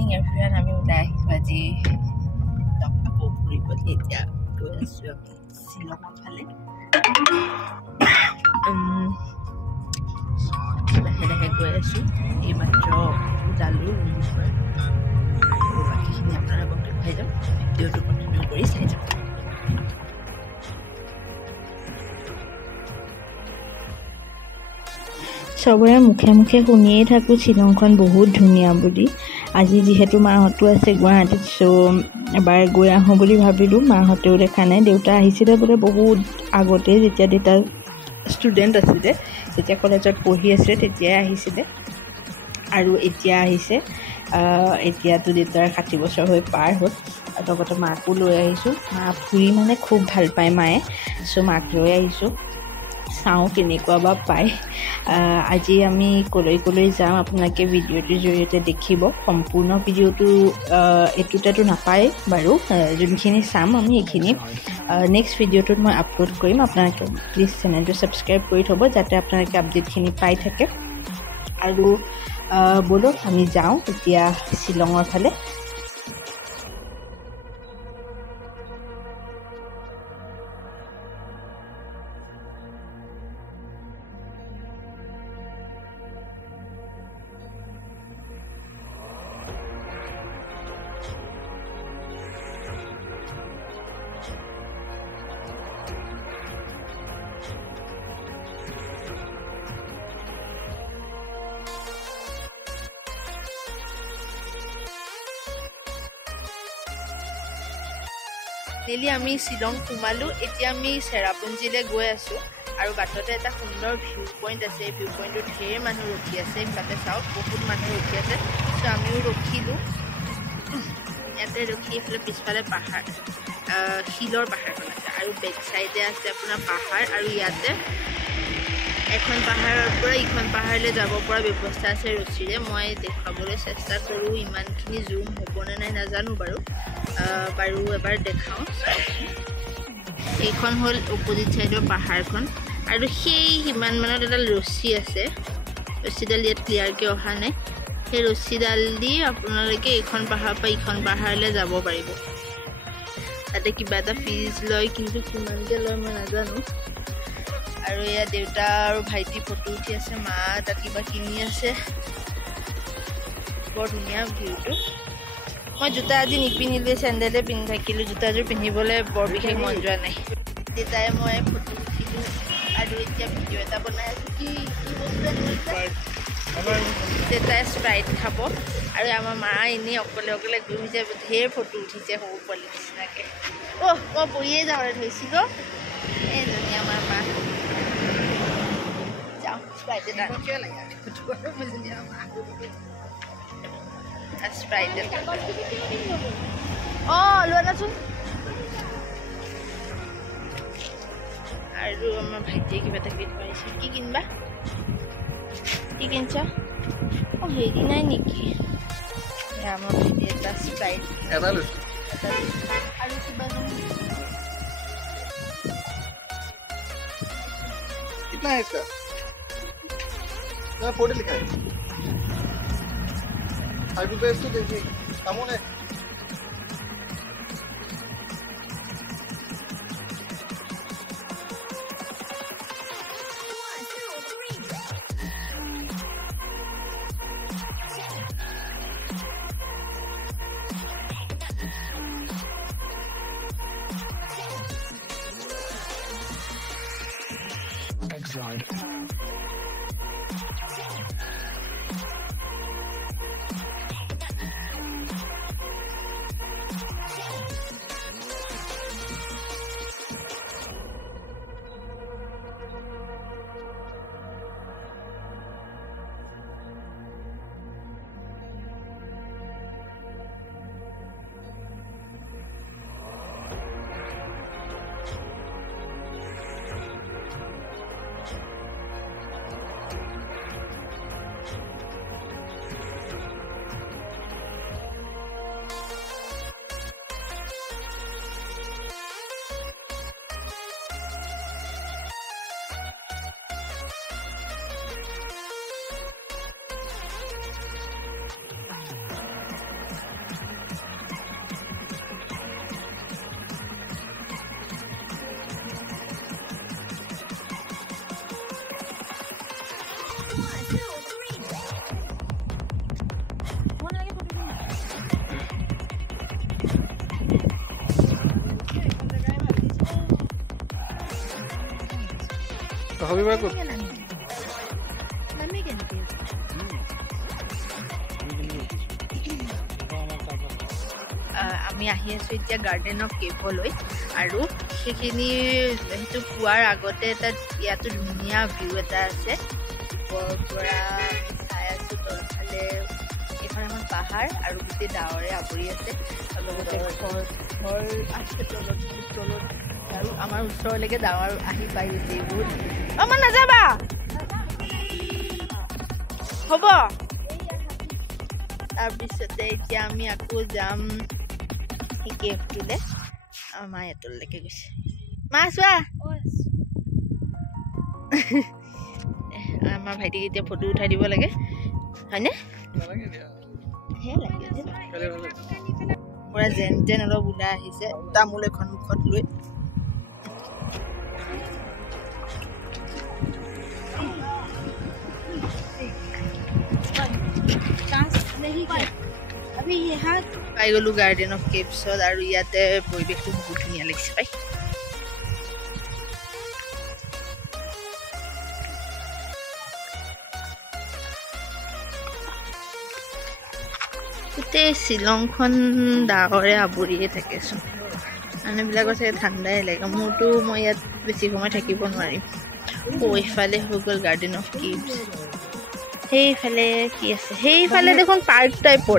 morning everyone. আমি ওলাই আজি আকৌ ফুৰিবলৈ এতিয়া গৈ আছো আমি শ্বিলঙৰ ফালে লাহে লাহে গৈ আছো এই মাত্ৰ ওলালো ৰুমৰ পৰা আৰু বাকীখিনি আপোনাৰ আগত দেখুৱাই যাম ভিডিঅ'টো কণ্টিনিউ কৰি চাই যাম সবৰে মুখে মুখে শুনিয়ে থাকোঁ শ্বিলংখন বহুত ধুনীয়া বুলি আজি যিহেতু মাহঁতো আছে গুৱাহাটীত এবাৰ গৈ আহোঁ বুলি ভাবিলোঁ মাহঁতেও দেখা নাই দেউতা আহিছিলে বোলে বহুত আগতে যেতিয়া দেউতা ষ্টুডেণ্ট আছিলে যেতিয়া কলেজত পঢ়ি আছিলে তেতিয়াই আহিছিলে আৰু এতিয়া আহিছে এতিয়াতো দেউতাৰ 60 বছৰ হৈ পাৰ হ'ল লগতে মাকো লৈ আহিছোঁ মা ফুৰি মানে খুব ভাল পায় মায়ে মাক লৈ আহিছোঁ চাওঁ কেনেকুৱা বা পায় আজি আমি কলৈ যাম আপোনালোকে ভিডিঅ'টোৰ জৰিয়তে দেখিব সম্পূৰ্ণ ভিডিঅ'টো এইটোতেতো নাপায় বাৰু যোনখিনি চাম আমি এইখিনি নেক্সট ভিডিঅ'টোত মই আপলোড কৰিম আপোনালোকে প্লিজ চেনেলটো ছাবস্ক্ৰাইব কৰি থ'ব যাতে আপোনালোকে আপডেটখিনি পাই থাকে আৰু বলক আমি যাওঁ এতিয়া শ্বিলঙৰ ফালে নেলি আমি শ্বিলং সোমালো এতিয়া আমি চেৰাপুঞ্জীলৈ গৈ আছো আৰু বাটতে এটা সুন্দৰ ভিউ পইণ্ট আছে এই ভিউ পইণ্টত ঢেৰ মানুহ ৰখি আছে এইফালে চাওক বহুত মানুহ ৰখি আছে আমিও ৰখিলোঁ ইয়াতে ৰখি এইফালে পিছফালে পাহাৰ শিলৰ পাহাৰখন আছে আৰু বেক চাইডে আছে আপোনাৰ পাহাৰ আৰু ইয়াতে এখন পাহাৰৰ পৰা ইখন পাহাৰলৈ যাব পৰা ব্যৱস্থা আছে ৰছীৰে মই দেখুৱাবলৈ চেষ্টা কৰোঁ ইমানখিনি জুম হ'বনে নাই নাজানো বাৰু এবাৰ দেখাওঁ এইখন হ'ল অপজিট চাইডৰ পাহাৰখন আৰু সেই সিমান মানত এডাল ৰছী আছে ৰছীডাল ইয়াত ক্লিয়াৰকৈ অহা নাই সেই ৰছীডাল দি আপোনালোকে এইখন পাহাৰৰ পৰা ইখন পাহাৰলৈ যাব পাৰিব তাতে কিবা এটা ফিজ লয় কিন্তু কিমানকৈ লয় মই নাজানো আৰু এয়া দেউতা আৰু ভাইটি ফটো উঠি আছে মা তাত কিবা কিনি আছে বৰ ধুনীয়া ভিউটো মই জোতা আজি নিপিন্ধিলোঁ চেণ্ডেলে পিন্ধি থাকিলোঁ জোতাযোৰ পিন্ধিবলৈ বৰ বিশেষ মন যোৱা নাই দেউতাই মই ফটো উঠিলোঁ আৰু এতিয়া ভিডিঅ' এটা বনাই আছোঁ কি দেউতাই স্প্ৰাইট খাব আৰু আমাৰ মা এনেই অকলে অকলে ঘূৰিছে ঢেৰ ফটো উঠিছে সৰু পোৱালি নিচিনাকৈ মই বহিয়ে যাবলৈ ধৰিছিলোঁ এইজনী আমাৰ মা যাওঁ স্প্ৰাইট এটা স্প্ৰাইট এটা লোৱা নাচোন আৰু আমাৰ ভাইটিয়ে কিবা এটা কিনি পাৰিছে কি কিনিবা কি কিনিছা হেৰি নাই নেকি আমাৰ ভাইটিয়ে এটা স্প্ৰাইট আৰু কিবা कितना है इसका फोटो लिखा है 5 रुपए इसको देखिए कम है Right. বাসবিবাৰ ক'ত আমি আহি আছোঁ এতিয়া গাৰ্ডেন অফ কেভলৈ আৰু সেইখিনি সেইটো পোৱাৰ আগতে এটা ইয়াতো ধুনীয়া ভিউ এটা আছে ওপৰৰ পৰা চাই আছোঁ তলফালে এইখন এখন পাহাৰ আৰু গোটেই ডাৱৰে আৱৰি আছে আৰু লগতে ঘৰ আছে তলত আৰু আমাৰ ওচৰলৈকে ডাৱৰ আহি পাই গৈছে বহুত আমাৰ নাযাবা হ'ব তাৰপিছতে এতিয়া আমি আকৌ যাম সেই কেভটোলৈ আমাৰ মা এতলৈকে গৈছে মা চোৱা আমাৰ ভাইটিক এতিয়া ফটো উঠাই দিব লাগে হয়নে পুৰা যেন তেন অলপ ওলাই আহিছে তামোল এখন মুখত লৈ পাই গ'লো গাৰ্ডেন অফ কেভছত আৰু ইয়াতে পৰিৱেশটো বহুত ধুনীয়া লাগিছে পাই গোটেই শ্বিলংখন ডাৱৰে আৱৰিয়ে থাকেচোন মানুহবিলাকৰ চাগে ঠাণ্ডাই লাগে মোৰতো মই ইয়াত বেছি সময় থাকিব নোৱাৰিম ইফালে হৈ গ'ল গাৰ্ডেন অফ কেভছ সেইফালে কি আছে সেইফালে দেখোন পাৰ্ক টাইপৰ